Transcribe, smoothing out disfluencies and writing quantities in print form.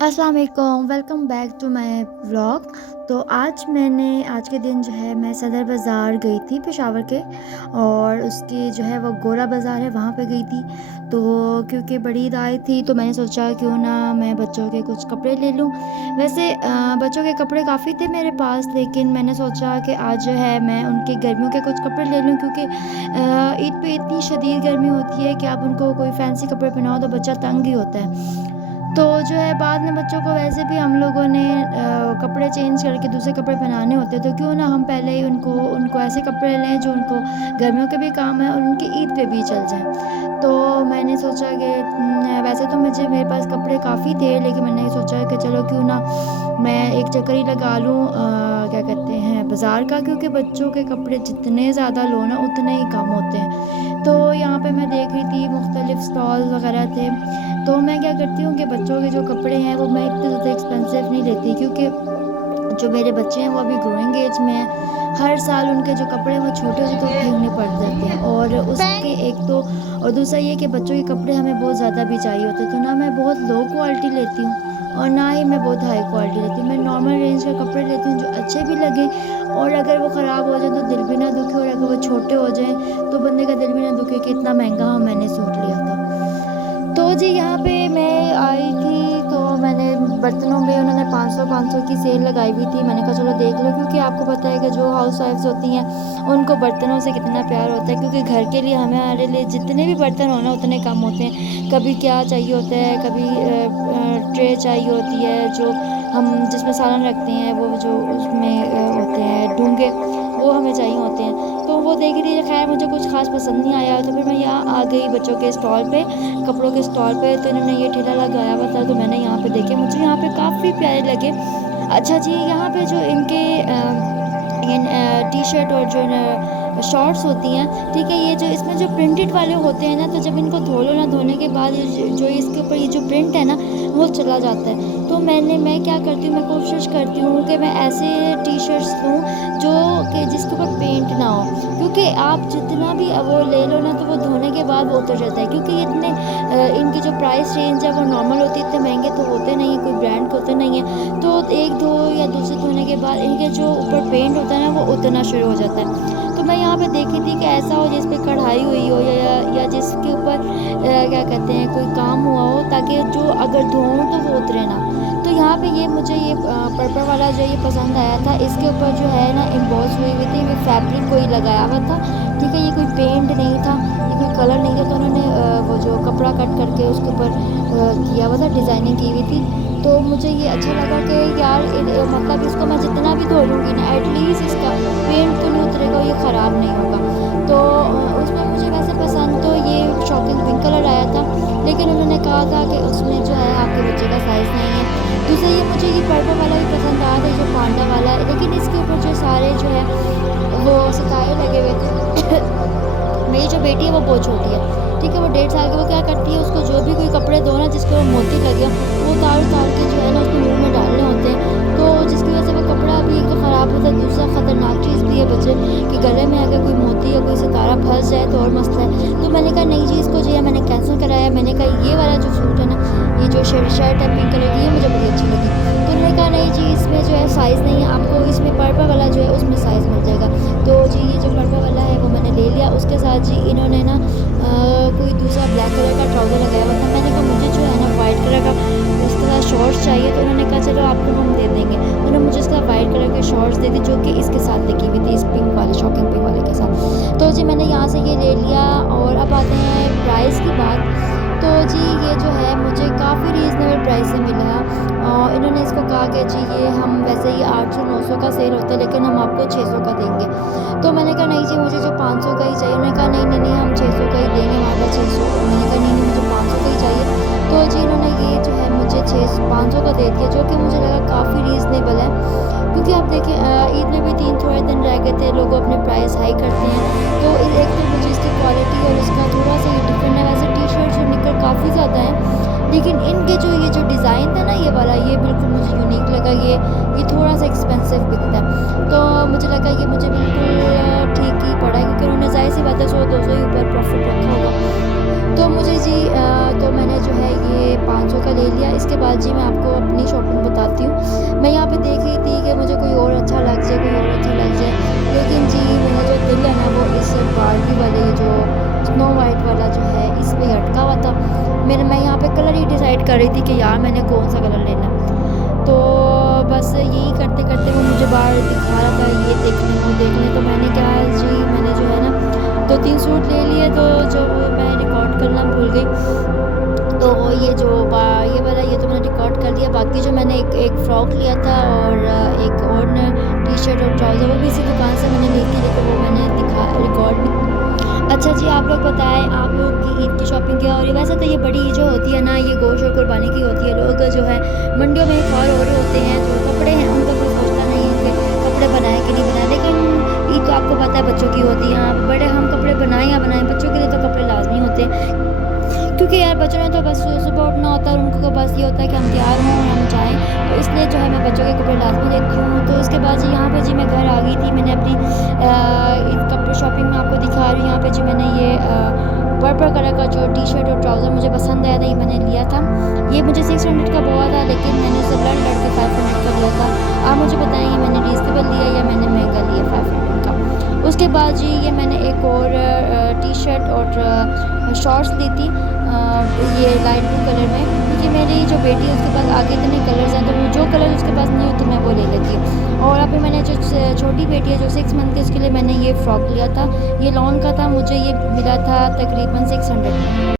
अस्सलाम वालेकुम, welcome back to my vlog. तो आज के दिन जो है मैं सदर बाज़ार गई थी पेशावर के, और उसकी जो है वो गोरा बाज़ार है वहाँ पे गई थी। तो क्योंकि बड़ी ईद आई थी तो मैंने सोचा क्यों ना मैं बच्चों के कुछ कपड़े ले लूँ। वैसे बच्चों के कपड़े काफ़ी थे मेरे पास, लेकिन मैंने सोचा कि आज जो है मैं उनके गर्मियों के कुछ कपड़े ले लूँ, क्योंकि ईद पे इतनी शदीद गर्मी होती है कि आप उनको कोई फैंसी कपड़े पहनाओ तो बच्चा तंग ही होता है। तो जो है बाद में बच्चों को वैसे भी हम लोगों ने कपड़े चेंज करके दूसरे कपड़े पहनाने होते हैं, तो क्यों ना हम पहले ही उनको ऐसे कपड़े लें जो उनको गर्मियों के भी काम है और उनकी ईद पे भी चल जाएं। तो मैंने सोचा कि वैसे तो मेरे पास कपड़े काफ़ी थे, लेकिन मैंने सोचा कि चलो क्यों ना मैं एक चक्कर ही लगा लूँ क्या कहते हैं बाज़ार का, क्योंकि बच्चों के कपड़े जितने ज़्यादा लो ना उतने ही कम होते हैं। तो यहाँ पे मैं देख रही थी मुख्तलिफ़ स्टॉल वगैरह थे। तो मैं क्या करती हूँ कि बच्चों के जो कपड़े हैं वो मैं इतने ज़्यादा एक्सपेंसिव नहीं लेती, क्योंकि जो मेरे बच्चे हैं वो अभी ग्रोइंग एज में हैं। हर साल उनके जो कपड़े हैं वो छोटे होते तो फेंकने पड़ जाते हैं, और उसके एक तो और दूसरा ये कि बच्चों के कपड़े हमें बहुत ज़्यादा भी चाहिए होते हैं। तो ना मैं बहुत लो क्वालिटी लेती हूँ और ना ही मैं बहुत हाई क्वालिटी लेती हूँ। मैं नॉर्मल रेंज के कपड़े लेती हूँ जो अच्छे भी लगें, और अगर वो ख़राब हो जाए तो दिल भी ना दुखे, और अगर वो छोटे हो जाएँ तो बंदे का दिल भी ना दुखे कि इतना महंगा मैंने सूट लिया था। तो जी यहाँ पे मैं आई थी तो मैंने बर्तनों में उन्होंने 500 की सेल लगाई हुई थी। मैंने कहा चलो देख लो, क्योंकि आपको पता है कि जो हाउस वाइफ्स होती हैं उनको बर्तनों से कितना प्यार होता है, क्योंकि घर के लिए हमारे लिए जितने भी बर्तन होना उतने कम होते हैं। कभी क्या चाहिए होता है, कभी ट्रे चाहिए होती है जो हम जिसमें सालन रखते हैं, वो जो उसमें होते हैं डूंगे, वो हमें चाहिए होते हैं। तो वो देख रही है, खैर मुझे कुछ ख़ास पसंद नहीं आया, तो फिर मैं यहाँ आ गई बच्चों के स्टॉल पे, कपड़ों के स्टॉल पे। तो इन्होंने ये ठेला लगाया हुआ था तो मैंने यहाँ पे देखे, मुझे यहाँ पे काफ़ी प्यारे लगे। अच्छा जी, यहाँ पे जो इनके टी शर्ट और जो शॉर्ट्स होती हैं, ठीक है, ये जो इसमें जो प्रिंटेड वाले होते हैं ना, तो जब इनको धो लो ना, धोने के बाद जो इसके ऊपर ये जो प्रिंट है ना वो चला जाता है। तो मैं क्या करती हूँ, मैं कोशिश करती हूँ कि मैं ऐसे टी शर्ट्स लूँ जो कि जिसके ऊपर पेंट ना हो, क्योंकि आप जितना भी वो ले लो ना तो वो धोने के बाद वो उतर जाता है, क्योंकि ये इतने इनकी जो प्राइस रेंज है वो नॉर्मल होती है, इतने महंगे तो होते नहीं हैं, कोई ब्रांड के होते नहीं हैं। तो एक धो या दूसरे धोने के बाद इनके जो ऊपर पेंट होता है ना वो उतरना शुरू हो जाता है। तो मैं यहाँ पे देखी थी कि ऐसा हो जिस पे कढ़ाई हुई हो या जिसके ऊपर क्या कहते हैं कोई काम हुआ हो, ताकि जो अगर धोऊं तो वो उतरे ना। तो यहाँ पे ये मुझे ये पर्पल वाला जो ये पसंद आया था, इसके ऊपर जो है ना एम्बॉस हुई हुई थी, ये फैब्रिक कोई लगाया हुआ था, ठीक है, ये कोई पेंट नहीं था, ये कोई कलर नहीं था। तो उन्होंने वो जो कपड़ा कट करके उसके ऊपर किया हुआ था, डिज़ाइनिंग की हुई थी। तो मुझे ये अच्छा लगा कि यार मतलब इसको मैं जितना भी धो लूँगी ना, एटलीस्ट इसका पेंट तो नहीं उतरेगा, ये ख़राब नहीं होगा। तो उसमें मुझे वैसे पसंद तो ये शॉकिंग पिंक कलर आया था, लेकिन उन्होंने कहा था कि उसमें जो है आपके बच्चे का साइज़ नहीं है। दूसरा ये मुझे ये पर्पल वाला भी पसंद आया था, जो पांडा वाला है, लेकिन इसके ऊपर जो सारे जो है वो सितारे लगे हुए थे। मेरी जो बेटी है वो बहुत छोटी है, ठीक है, वो 1.5 साल की। वो क्या करती है, उसको जो भी कोई कपड़े दो ना जिसको मोती लगे वो उतार के जो है ना उसको मुँह में डालने होते हैं, तो जिसकी वजह से वो कपड़ा भी एक तो ख़राब होता है, दूसरा ख़तरनाक चीज़ भी है बच्चे कि गले में अगर कोई मोती या कोई सितारा फंस जाए तो और मसला है। तो मैंने कहा नहीं जी, इसको जो है मैंने कैंसिल कराया। मैंने कहा ये वाला जो सूट है ना, ये जो शर्ट है पिंक कलर की, ये मुझे बड़ी अच्छी लगी। तो उन्होंने कहा नहीं जी, इसमें जो है साइज़ नहीं है, आपको इसमें पर्पल वाला जो है उसमें साइज़ मिल जाएगा। तो जी ये जो पर्पल वाला है वो मैंने ले लिया। उसके साथ जी इन्होंने ना कोई दूसरा ब्लैक कलर का ट्राउज़र लगाया हुआ था। मैंने कहा मुझे जो है ना वाइट कलर का उसके साथ शॉर्ट्स चाहिए, तो उन्होंने कहा चलो आपको हम दे देंगे। उन्होंने मुझे इसका वाइट कलर के शॉर्ट्स दे दी, जो कि इसके साथ लगी हुई थी, इस पिंक वाले शॉकिंग पिंक वाले के साथ। तो जी मैंने यहाँ से ये ले लिया। और अब आते हैं प्राइस की बात। तो जी ये जो है मुझे काफ़ी रीज़नेबल प्राइस से मिला। और इन्होंने इसको कहा कि जी ये हम वैसे ही 800-900 का सेल होता है, लेकिन हम आपको 600 का देंगे। तो मैंने कहा नहीं जी, मुझे जो 500 का ही चाहिए। उन्होंने कहा नहीं हम 600 का ही देंगे, हमारे पास 600। मैंने कहा नहीं मुझे 500 का ही चाहिए। तो जी इन्होंने ये जो है मुझे 500 का दे दिया, जो कि मुझे लगा काफ़ी रीज़नेबल है, क्योंकि आप देखें ईद में भी थोड़े दिन रह गए थे, लोग अपने प्राइस हाई करते हैं। तो एक तो मुझे इसकी क्वालिटी और इसका थोड़ा सा ये डिफरेंट है। वैसे टी शर्ट जो निकल काफ़ी ज़्यादा हैं, लेकिन इनके जो ये जो डिज़ाइन था ना ये वाला, ये बिल्कुल मुझे यूनिक लगा। का ये थोड़ा सा एक्सपेंसिव बिकता है। तो मुझे लगा ये मुझे बिल्कुल ठीक ही पड़ा, क्योंकि उन्होंने ज़ाहिर सी बात है 100-200 ही ऊपर प्रॉफिट रखा होगा। तो मुझे जी तो मैंने जो है ये 500 का ले लिया। इसके बाद जी मैं आपको अपनी शॉपिंग बताती हूँ। मैं यहाँ पे देख रही थी कि मुझे कोई और अच्छा लग जाए, कोई और अच्छा लग जाए, लेकिन जी मेरा जो दिल है ना वो इस बार्बी वाले जो स्नो वाइट वाला जो है इस पे अटका हुआ था। मैं यहाँ पे कलर ही डिसाइड कर रही थी कि यार मैंने कौन सा कलर लेना है। तो बस यही करते करते वो मुझे बाहर दिखा रहा था ये देखने वो देखने, तो मैंने कहा जी मैंने जो है ना 2-3 सूट ले लिए, तो जो मैं रिकॉर्ड करना भूल गई। तो ये वाला ये तो मैंने रिकॉर्ड कर लिया। बाकी जो मैंने एक फ़्रॉक लिया था और एक और टी शर्ट और ट्राउज़र वो भी इसी दुकान से मैंने ली थी, लेकिन वो मैंने रिकॉर्ड भी। अच्छा जी, आप लोग बताएं आप लोग की ईद की शॉपिंग क्या हो रही है। वैसे तो ये बड़ी ईद जो होती है ना ये गोश्त और कुर्बानी की होती है। लोग जो है मंडियों में ख्वार हो रहे होते हैं, जो कपड़े हैं उनका कोई सोचता नहीं है कि कपड़े बनाए कि नहीं बनाए, लेकिन ईद तो आपको पता है बच्चों की होती है। आप बड़े हम कपड़े बनाएं या बनाएं, बच्चों के लिए तो कपड़े लाजमी होते हैं, क्योंकि यार बच्चों ने तो बस सुबह उठना होता है और उनको तो बस ये होता है कि हम तैयार हों और हम जाएँ। तो इसलिए जो है मैं बच्चों के कपड़े लाजमी देखती हूँ। तो उसके बाद जी यहाँ पे जी मैं घर आ गई थी। मैंने अपनी कपड़े शॉपिंग में आपको दिखा रही हूँ। यहाँ पे जी मैंने ये पर्पल कलर का जो टी शर्ट और ट्राउज़र मुझे पसंद आया था ये मैंने लिया था। ये मुझे 600 का हुआ था, लेकिन मैंने उसे लड़ के 500 का लिया था। आप मुझे बताएंगे मैंने रीज़नेबल लिया या मैंने महंगा लिया 500 का। उसके बाद जी ये मैंने एक और टी शर्ट और शॉर्ट्स ली थी ये लाइट ब्लू कलर में, क्योंकि मेरी जो बेटी है उसके पास आगे इतने कलर्स हैं, तो जो कलर उसके पास नहीं होते मैं वो ले लेती हूँ। और अभी मैंने जो छोटी बेटी है जो 6 मंथ की, उसके लिए मैंने ये फ़्रॉक लिया था। ये लॉन का था, मुझे ये मिला था तकरीबन 600 में।